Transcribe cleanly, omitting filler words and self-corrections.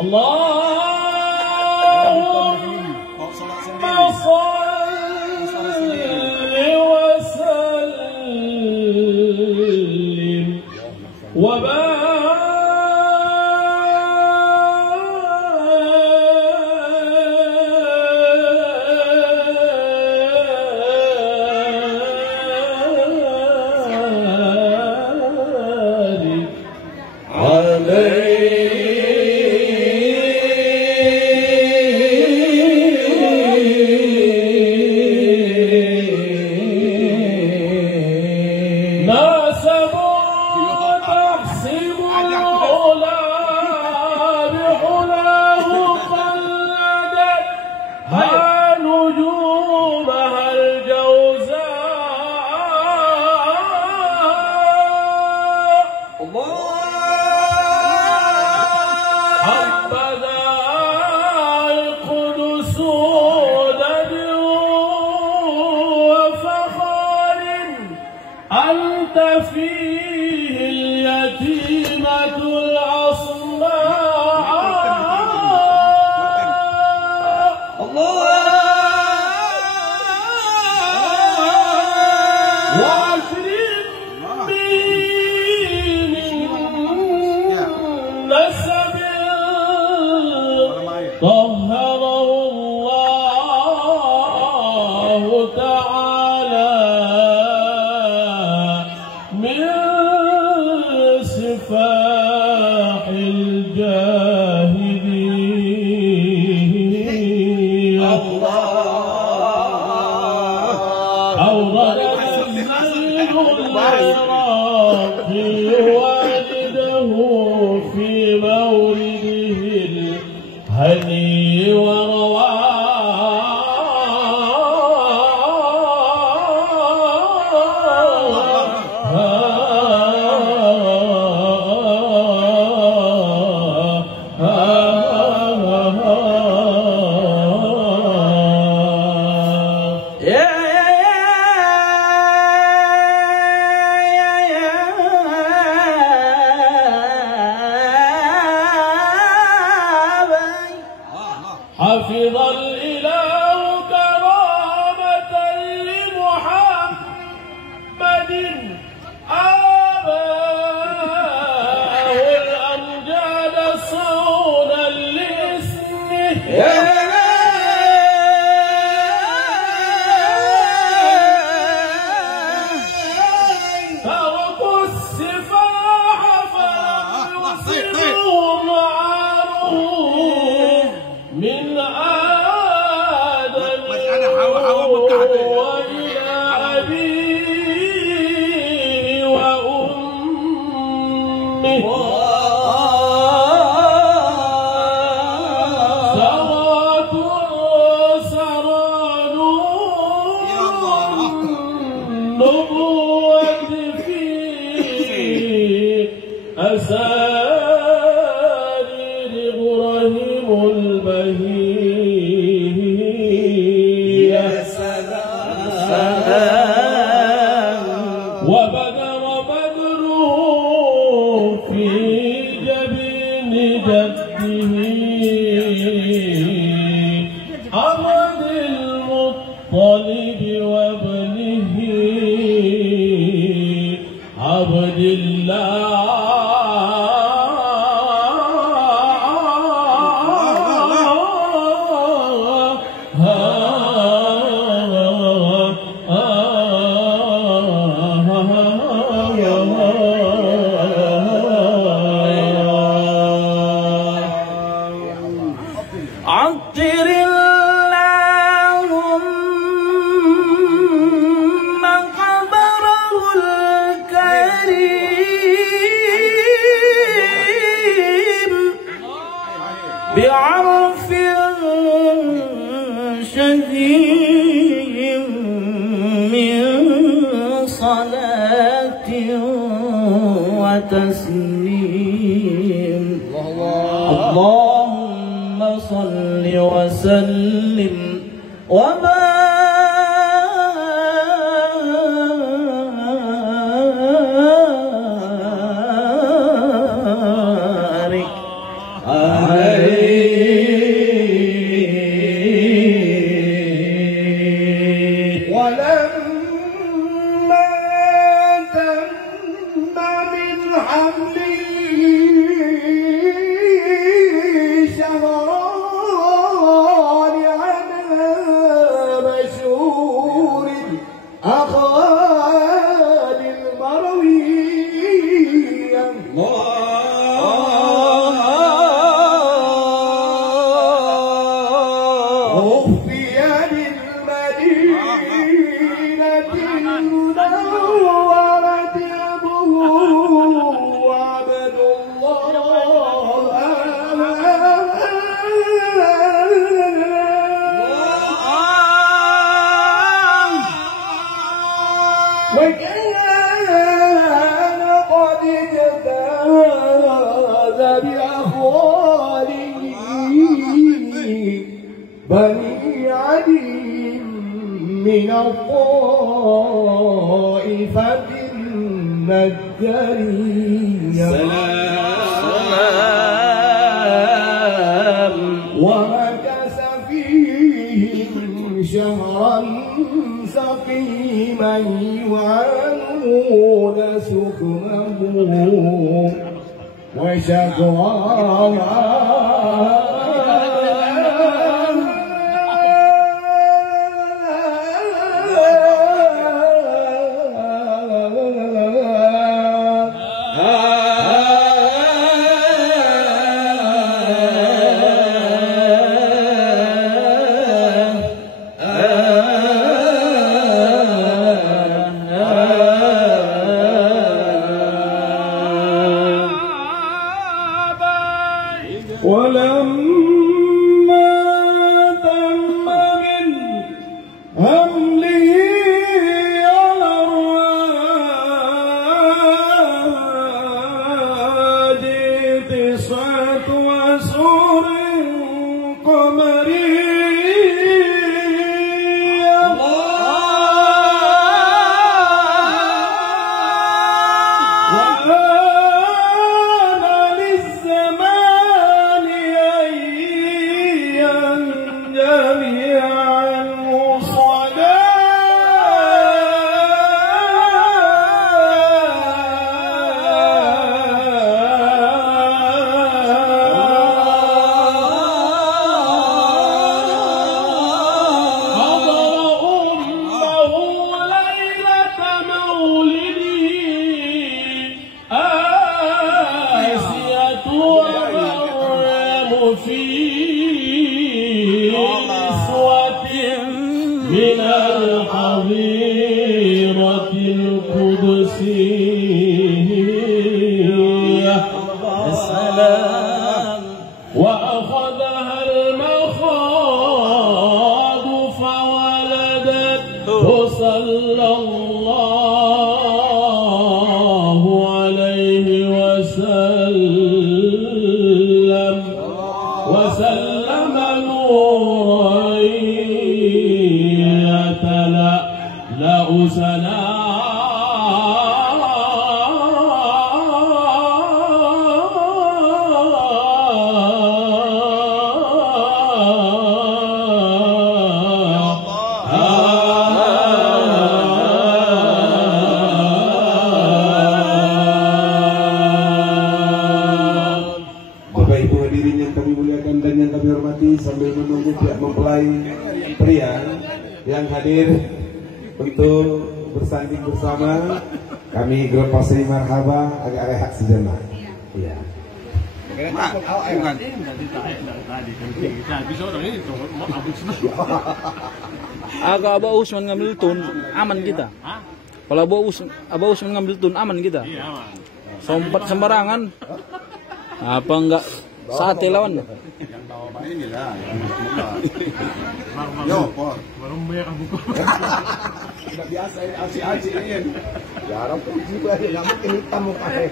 عليه بني عدي من الطائفة النجارية سلام ومكث فيهم شهرا سقيما يعانون سقمه وشكواه ولما تم من حمله على الرواد 9 أشهر قمرية وآن للزمان جميعا في نسوة من الحظيرة القدسية السلام وأخذها المخاض فولدته صلى الله عليه وسلم نورا يتلألأ سنا sambil menunggu pihak mempelai pria yang hadir untuk bersanding bersama, kami grup pasri marhaba agak rehat sejenak. Iya. Agak Abah Usman ngambil tun, aman kita. Kalau Abah Usman ngambil tun, aman kita. Sompat sembarangan. Apa enggak sate lawan? Yang bawa inilah yang yo, warung merah buku. Tidak biasa ini aci-aci ini. Jarang pun juga yang mungkin hitam mukanya.